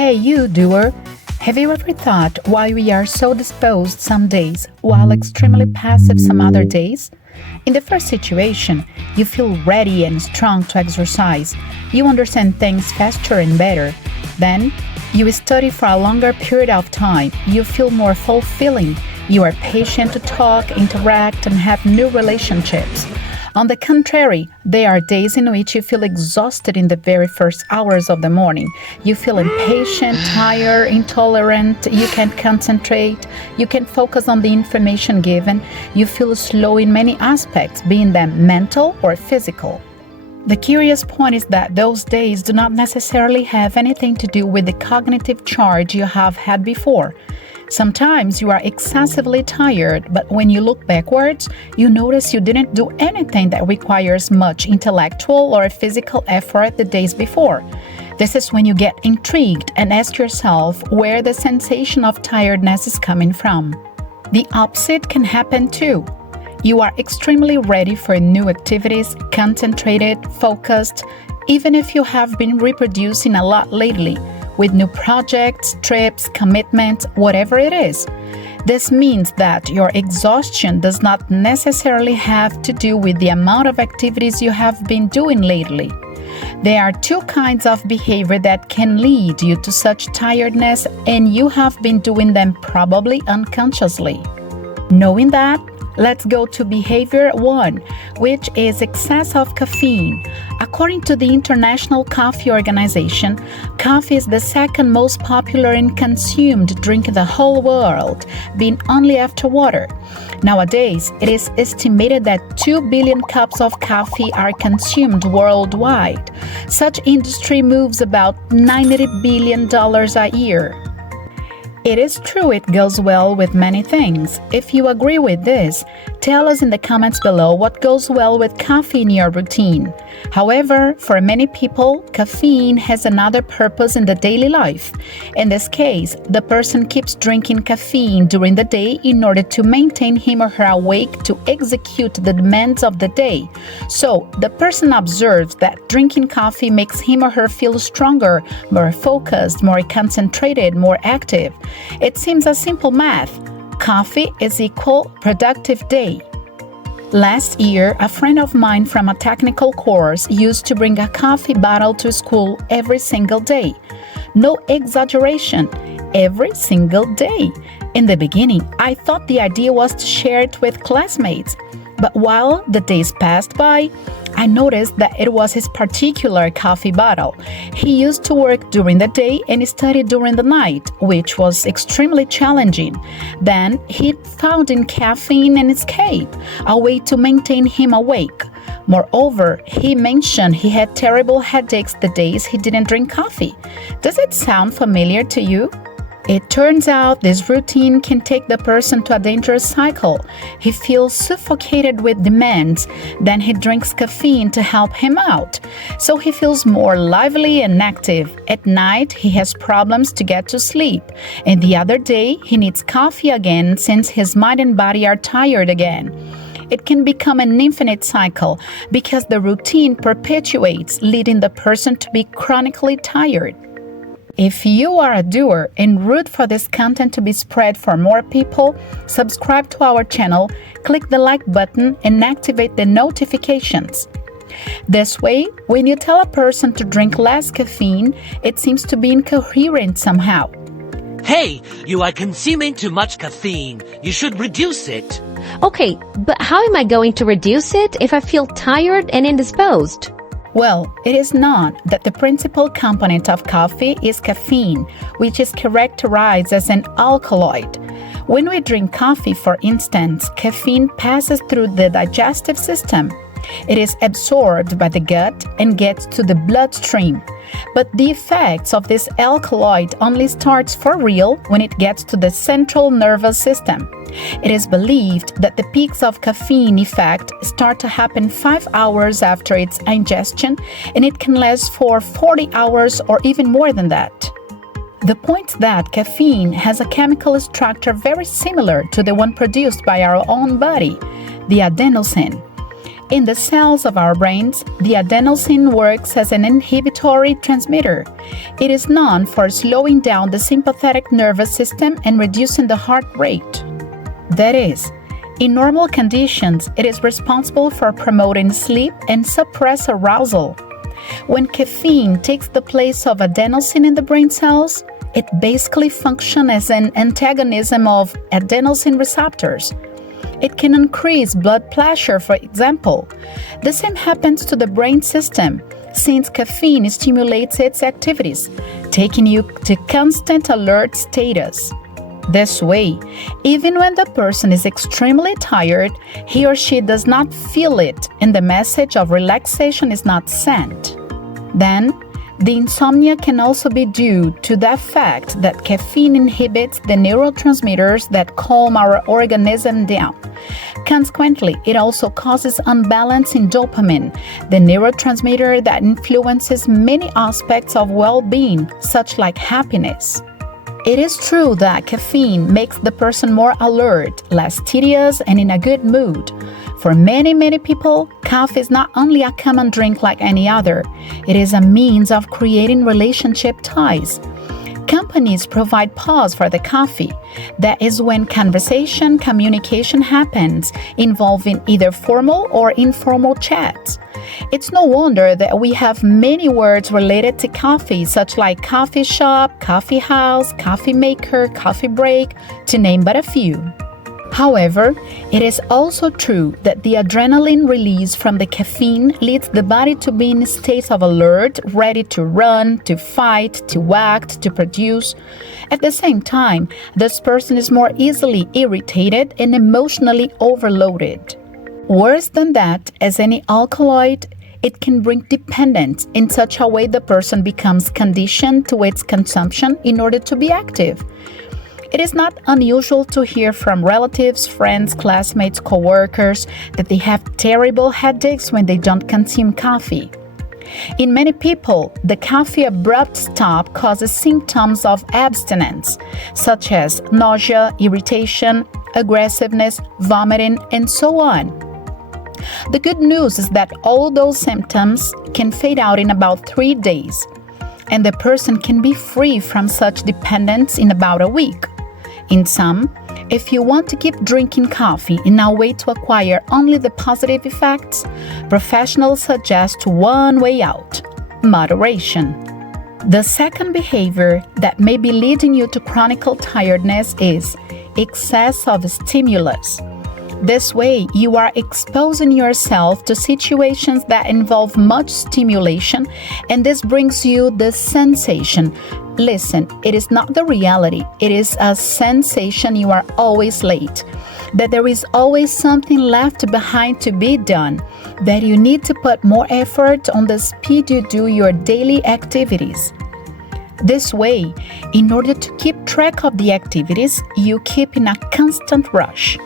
Hey, you doer! Have you ever thought why we are so disposed some days while extremely passive some other days? In the first situation, you feel ready and strong to exercise. You understand things faster and better. Then, you study for a longer period of time. You feel more fulfilling. You are patient to talk, interact, and have new relationships. On the contrary, there are days in which you feel exhausted in the very first hours of the morning. You feel impatient, tired, intolerant, you can't concentrate, you can't focus on the information given, you feel slow in many aspects, being them mental or physical. The curious point is that those days do not necessarily have anything to do with the cognitive charge you have had before. Sometimes you are excessively tired, but when you look backwards, you notice you didn't do anything that requires much intellectual or physical effort the days before. This is when you get intrigued and ask yourself where the sensation of tiredness is coming from. The opposite can happen too. You are extremely ready for new activities, concentrated, focused, even if you have been reproducing a lot lately, with new projects, trips, commitments, whatever it is. This means that your exhaustion does not necessarily have to do with the amount of activities you have been doing lately. There are two kinds of behavior that can lead you to such tiredness, and you have been doing them probably unconsciously. Knowing that, let's go to behavior 1, which is excess of caffeine. According to the International Coffee Organization, coffee is the second most popular and consumed drink in the whole world, being only after water. Nowadays, it is estimated that 2 billion cups of coffee are consumed worldwide. Such industry moves about $90 billion a year. It is true it goes well with many things. If you agree with this, tell us in the comments below what goes well with coffee in your routine. However, for many people, caffeine has another purpose in the daily life. In this case, the person keeps drinking caffeine during the day in order to maintain him or her awake to execute the demands of the day. So, the person observes that drinking coffee makes him or her feel stronger, more focused, more concentrated, more active. It seems a simple math. Coffee is equal productive day. Last year, a friend of mine from a technical course used to bring a coffee bottle to school every single day. No exaggeration, every single day. In the beginning, I thought the idea was to share it with classmates. But while the days passed by, I noticed that it was his particular coffee bottle. He used to work during the day and study during the night, which was extremely challenging. Then he found in caffeine an escape, a way to maintain him awake. Moreover, he mentioned he had terrible headaches the days he didn't drink coffee. Does it sound familiar to you? It turns out this routine can take the person to a dangerous cycle. He feels suffocated with demands, then he drinks caffeine to help him out. So he feels more lively and active. At night, he has problems to get to sleep. And the other day, he needs coffee again since his mind and body are tired again. It can become an infinite cycle because the routine perpetuates, leading the person to be chronically tired. If you are a doer and root for this content to be spread for more people, subscribe to our channel, click the like button, and activate the notifications. This way, when you tell a person to drink less caffeine, it seems to be incoherent somehow. Hey, you are consuming too much caffeine. You should reduce it. Okay, but how am I going to reduce it if I feel tired and indisposed? Well, it is not that the principal component of coffee is caffeine, which is characterized as an alkaloid. When we drink coffee, for instance, caffeine passes through the digestive system. It is absorbed by the gut and gets to the bloodstream. But the effects of this alkaloid only starts for real when it gets to the central nervous system. It is believed that the peaks of caffeine effect start to happen 5 hours after its ingestion, and it can last for 40 hours or even more than that. The point is that caffeine has a chemical structure very similar to the one produced by our own body, the adenosine. In the cells of our brains, the adenosine works as an inhibitory transmitter. It is known for slowing down the sympathetic nervous system and reducing the heart rate. That is, in normal conditions, it is responsible for promoting sleep and suppress arousal. When caffeine takes the place of adenosine in the brain cells, it basically functions as an antagonism of adenosine receptors. It can increase blood pressure, for example. The same happens to the brain system, since caffeine stimulates its activities, taking you to constant alert status. This way, even when the person is extremely tired, he or she does not feel it and the message of relaxation is not sent. Then, the insomnia can also be due to the fact that caffeine inhibits the neurotransmitters that calm our organism down. Consequently, it also causes unbalance in dopamine, the neurotransmitter that influences many aspects of well-being, such like happiness. It is true that caffeine makes the person more alert, less tedious, and in a good mood. For many people, coffee is not only a common drink like any other, it is a means of creating relationship ties. Companies provide pause for the coffee. That is when communication happens, involving either formal or informal chats. It's no wonder that we have many words related to coffee, such like coffee shop, coffee house, coffee maker, coffee break, to name but a few. However, it is also true that the adrenaline release from the caffeine leads the body to be in a state of alert, ready to run, to fight, to act, to produce. At the same time, this person is more easily irritated and emotionally overloaded. Worse than that, as any alkaloid, it can bring dependence in such a way the person becomes conditioned to its consumption in order to be active. It is not unusual to hear from relatives, friends, classmates, co-workers that they have terrible headaches when they don't consume coffee. In many people, the coffee abrupt stop causes symptoms of abstinence, such as nausea, irritation, aggressiveness, vomiting, and so on. The good news is that all those symptoms can fade out in about 3 days, and the person can be free from such dependence in about a week. In sum, if you want to keep drinking coffee in a way to acquire only the positive effects, professionals suggest one way out: moderation. The second behavior that may be leading you to chronic tiredness is excess of stimulus. This way, you are exposing yourself to situations that involve much stimulation, and this brings you the sensation. Listen, it is not the reality. It is a sensation you are always late, that there is always something left behind to be done, that you need to put more effort on the speed you do your daily activities. This way, in order to keep track of the activities, you keep in a constant rush.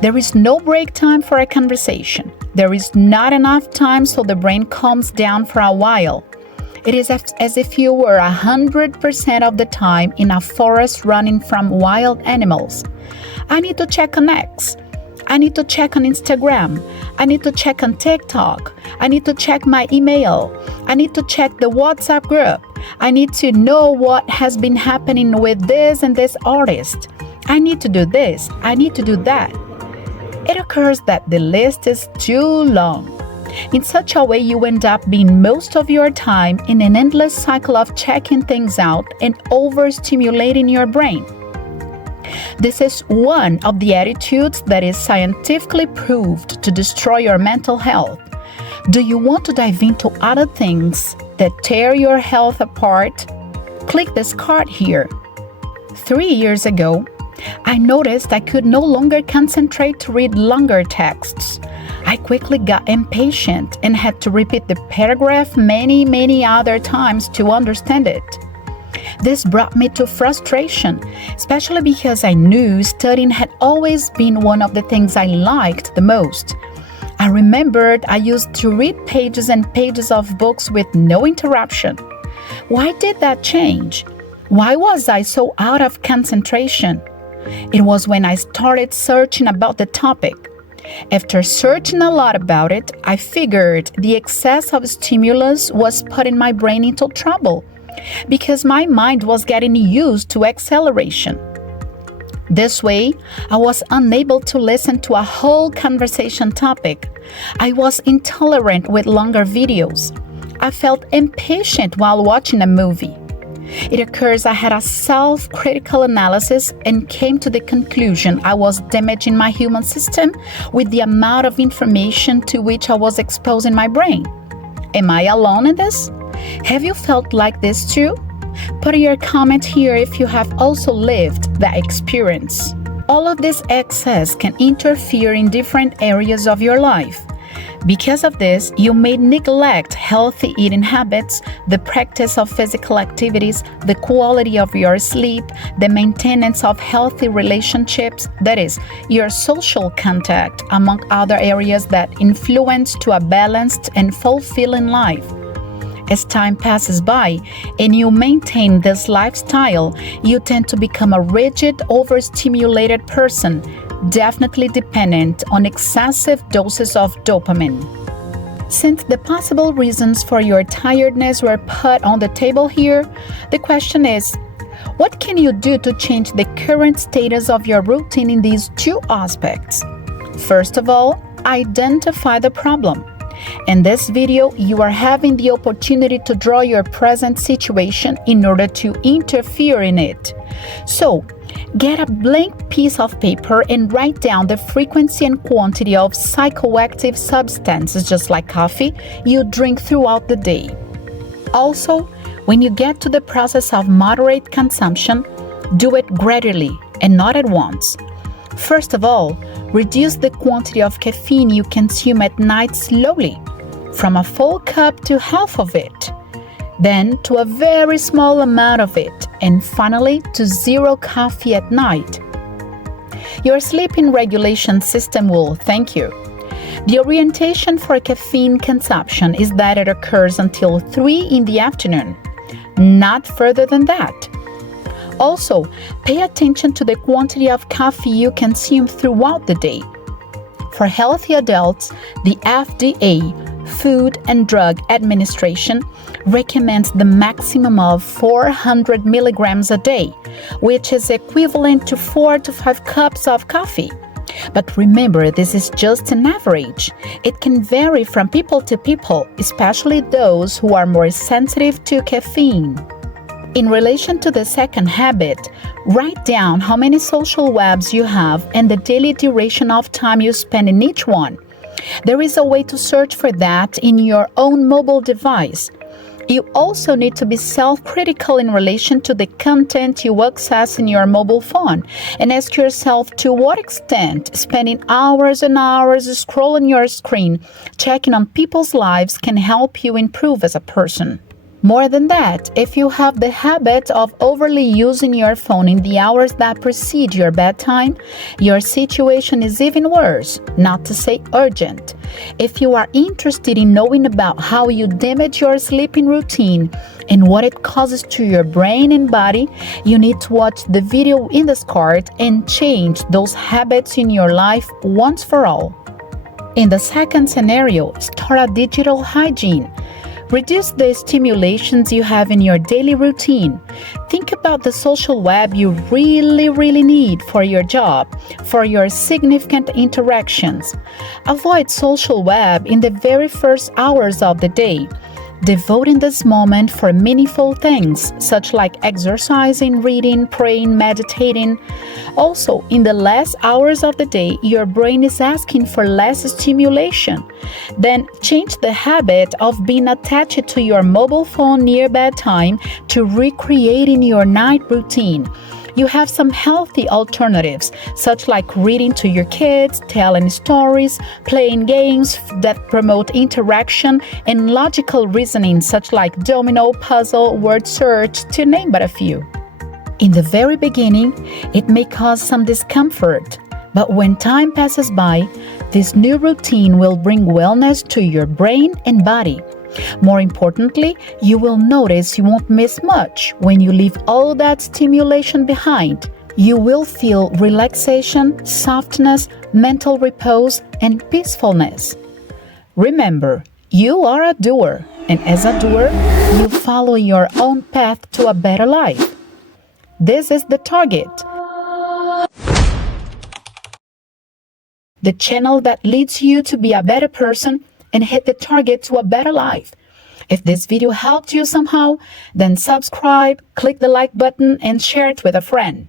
There is no break time for a conversation. There is not enough time so the brain calms down for a while. It is as if you were 100% of the time in a forest running from wild animals. I need to check on X. I need to check on Instagram. I need to check on TikTok. I need to check my email. I need to check the WhatsApp group. I need to know what has been happening with this and this artist. I need to do this. I need to do that. It occurs that the list is too long. In such a way, you end up being most of your time in an endless cycle of checking things out and overstimulating your brain. This is one of the attitudes that is scientifically proved to destroy your mental health. Do you want to dive into other things that tear your health apart? Click this card here. 3 years ago, I noticed I could no longer concentrate to read longer texts. I quickly got impatient and had to repeat the paragraph many other times to understand it. This brought me to frustration, especially because I knew studying had always been one of the things I liked the most. I remembered I used to read pages and pages of books with no interruption. Why did that change? Why was I so out of concentration? It was when I started searching about the topic. After searching a lot about it, I figured the excess of stimulus was putting my brain into trouble because my mind was getting used to acceleration. This way, I was unable to listen to a whole conversation topic. I was intolerant with longer videos. I felt impatient while watching a movie. It occurs I had a self-critical analysis and came to the conclusion I was damaging my human system with the amount of information to which I was exposing my brain. Am I alone in this? Have you felt like this too? Put your comment here if you have also lived that experience. All of this excess can interfere in different areas of your life. Because of this, you may neglect healthy eating habits, the practice of physical activities, the quality of your sleep, the maintenance of healthy relationships, that is, your social contact, among other areas that influence to a balanced and fulfilling life. As time passes by and you maintain this lifestyle, you tend to become a rigid, overstimulated person, definitely dependent on excessive doses of dopamine. Since the possible reasons for your tiredness were put on the table here, the question is, what can you do to change the current status of your routine in these two aspects? First of all, identify the problem. In this video, you are having the opportunity to draw your present situation in order to interfere in it. So, get a blank piece of paper and write down the frequency and quantity of psychoactive substances, just like coffee, you drink throughout the day. Also, when you get to the process of moderate consumption, do it gradually and not at once. First of all, reduce the quantity of caffeine you consume at night slowly, from a full cup to half of it, then to a very small amount of it, and finally to zero coffee at night. Your sleeping regulation system will thank you. The orientation for caffeine consumption is that it occurs until 3 in the afternoon, not further than that. Also, pay attention to the quantity of coffee you consume throughout the day. For healthy adults, the FDA, Food and Drug Administration, recommends the maximum of 400 milligrams a day, which is equivalent to 4 to 5 cups of coffee. But remember, this is just an average. It can vary from people to people, especially those who are more sensitive to caffeine. In relation to the second habit, write down how many social webs you have and the daily duration of time you spend in each one. There is a way to search for that in your own mobile device. You also need to be self-critical in relation to the content you access in your mobile phone and ask yourself to what extent spending hours and hours scrolling your screen, checking on people's lives can help you improve as a person. More than that, if you have the habit of overly using your phone in the hours that precede your bedtime, your situation is even worse, not to say urgent. If you are interested in knowing about how you damage your sleeping routine and what it causes to your brain and body, you need to watch the video in this card and change those habits in your life once for all. In the second scenario, start a digital hygiene. Reduce the stimulations you have in your daily routine. Think about the social web you really need for your job, for your significant interactions. Avoid social web in the very first hours of the day. Devoting this moment for meaningful things, such like exercising, reading, praying, meditating. Also, in the last hours of the day, your brain is asking for less stimulation. Then change the habit of being attached to your mobile phone near bedtime to recreating your night routine. You have some healthy alternatives, such like reading to your kids, telling stories, playing games that promote interaction, and logical reasoning, such like domino, puzzle, word search, to name but a few. In the very beginning, it may cause some discomfort, but when time passes by, this new routine will bring wellness to your brain and body. More importantly, you will notice you won't miss much when you leave all that stimulation behind. You will feel relaxation, softness, mental repose, and peacefulness. Remember, you are a doer, and as a doer, you follow your own path to a better life. This is the target. The channel that leads you to be a better person and hit the target to a better life. If this video helped you somehow, then subscribe, click the like button, and share it with a friend.